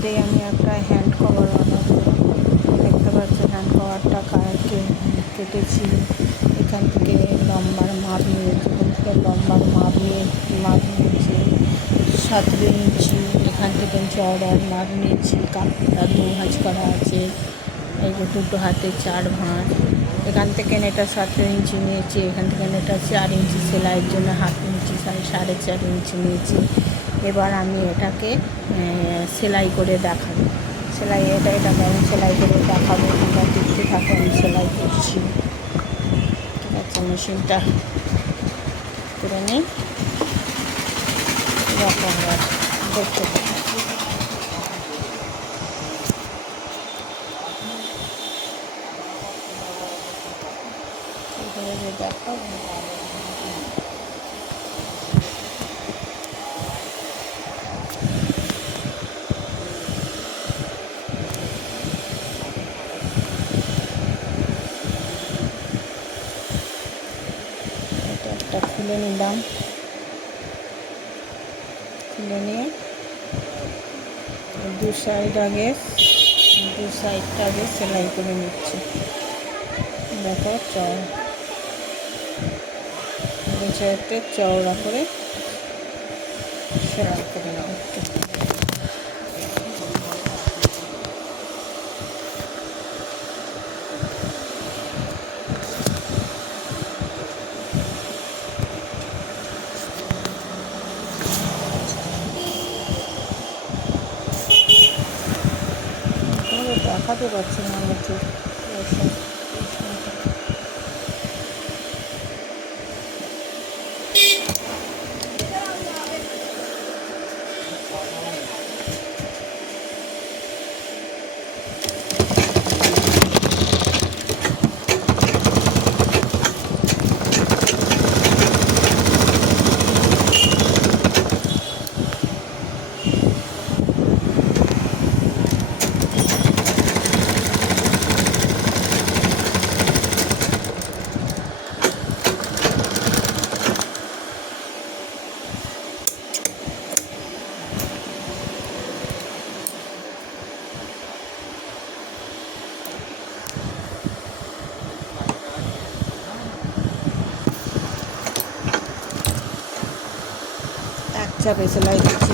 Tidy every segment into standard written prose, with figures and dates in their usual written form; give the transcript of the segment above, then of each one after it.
মধ্যেই আমি একটা হ্যান্ড কভার বানাবো। দেখতে পাচ্ছি হ্যান্ড কভারটা কেটেছি। এখান থেকে লম্বার মাপ নিয়েছি, এখান থেকে লম্বার মাপ নিয়েছি 17 ইঞ্চি। এখান থেকে চওড়ার মাপ নিয়েছি, কাপড়টা 2 ভাঁজ করা আছে। এই যে দুটো হাতে 4 ভাঁজ। এখান থেকে এটা 17 ইঞ্চি নিয়েছি, এখান থেকে এটা 4 ইঞ্চি সেলাইয়ের জন্য হাফ ইঞ্চি 4.5 ইঞ্চি নিয়েছি। এবার আমি এটাকে সেলাই করে দেখাবো। এটাকে আমি সেলাই করে দেখাবো, তোমরা দেখতে থাকো। আমি সেলাই করছি, ঠিক আছে। মেশিনটা করে নিই, এরকম দেখতে থাকো। দেখো একটা খুলে নিলাম, খুলে নিয়ে দু সাইডটা আগে সেলাই করে নিচ্ছি। দেখো দু সাইডটা চওড়া করে সেলাই করে নেব। দেখাতে পারছি না আমি ঠিক। এক চাপে সেলাই দিচ্ছি।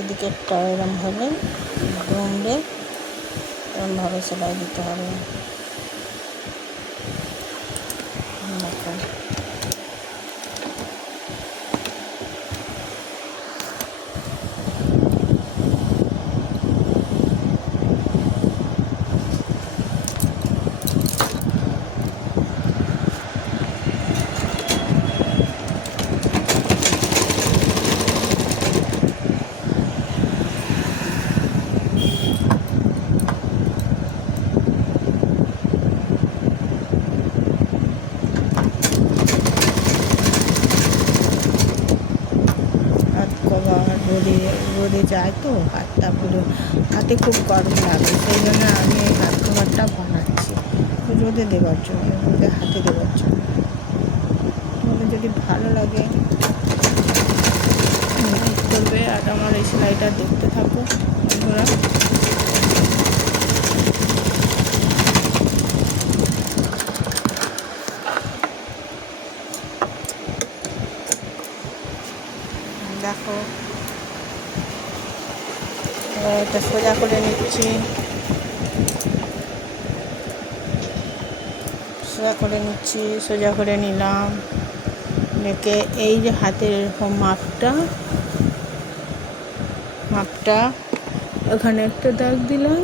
এদিকেরটা এরমভাবে দুমড়ে এরমভাবে সেলাই দিতে হবে। রোদে যায় তো হাতটা, পুরো হাতে খুব গরম লাগে, সেই জন্য আমি এই হাত কভারটা বানাচ্ছি রোদে দেওয়ার জন্য, রোদে হাতে দেওয়ার জন্য। তোমাদের যদি ভালো লাগে করবে, আর আমার এই সেলাইটা দেখতে থাকো বন্ধুরা। দেখো এটা সোজা করে নিচ্ছি, সোজা করে নিলাম। রেখে এই যে হাতের এরকম মাপটা ওখানে একটা দাগ দিলাম,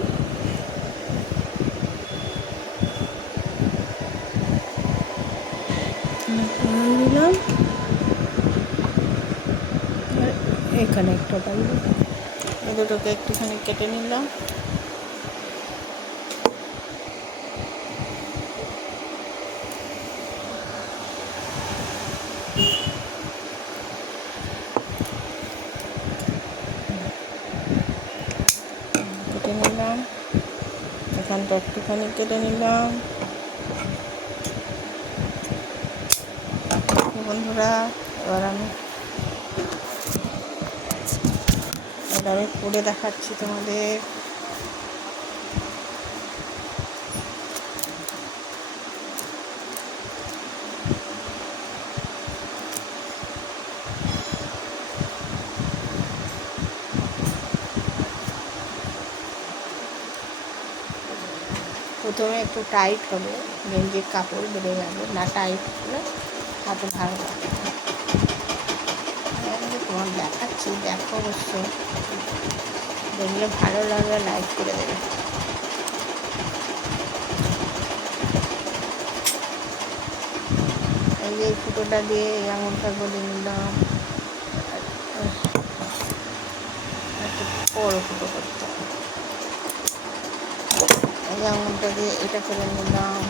এখানে একটা পাইব, এই দুটোকে একটুখানি কেটে নিলাম। কেটে নিলাম, এখানটা একটুখানি কেটে নিলাম। বন্ধুরা এবার আমি করে দেখাচ্ছি তোমাদের। প্রথমে একটু টাইট হবে, গেঞ্জির কাপড় বেড়ে যাবে না, টাইট হলে হাতে ভালো লাগে। তোমার দেখাচ্ছি, দেখো অবশ্য, দেখলে ভালো লাগলে লাইক করে দেবে। এই যে ফুটোটা দিয়ে এই আঙুলটা গলে নিলাম, একটু বড় ফুটো করতে হবে। এই আঙুলটা দিয়ে এটা করে নিলাম।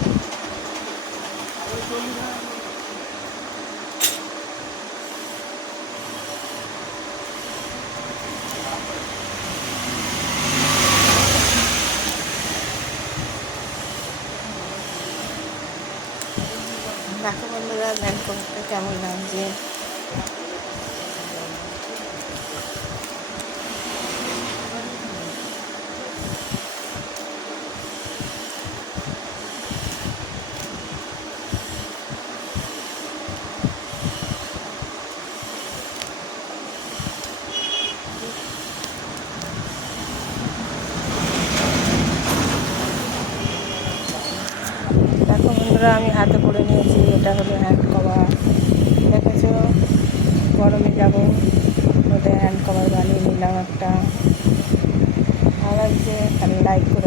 দেখো বন্ধুরা ধ্যান করতে কেমন লাগছে। দেখো বন্ধুরা আমি হাতে করে নিয়েছি, এটা হলো হ্যান্ড কভার। দেখেছো, গরমে যাবো ওদের হ্যান্ড কভার বানিয়ে নিলাম একটা। ভালো লাগছে, তাহলে লাইক করে